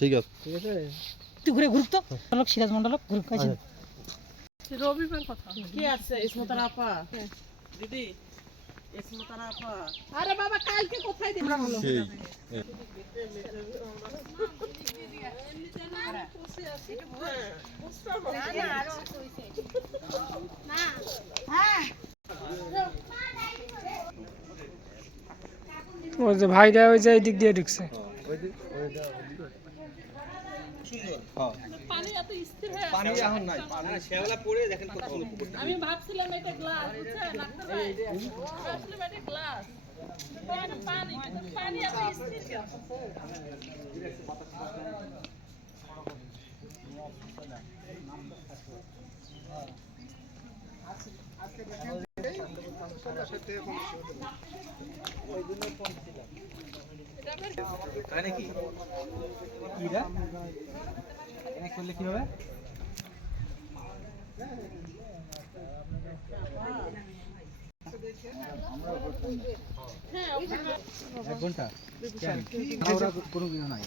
ঠিক আছে তুই ঘুরে ঘুরুক তো লোক সিরাজ মন্ডল ঘুরুক কাছে রবিবার কথা কি আছে ইসমতার আপা দিদি ইসমতার আপা আরে বাবা কালকে কোথায় দিন আমরা সেই ওই যে ভাইরা ওই যে এই দিক দিয়ে ঢুকছে পানি এত স্থির হয়ে আছে পানি এখন নাই পানি শেওলা পড়ে দেখেন কত সুন্দর আমি ভাবছিলাম এটা গ্লাস বুঝছেন ডাক্তার ভাই ভাবছিলাম এটা গ্লাস পানি কিন্তু পানি এত স্থির কেন তাই নাকি কি রে এনে করলে কি হবে হ্যাঁ এক ঘন্টা কেন কোনো কিছু নাই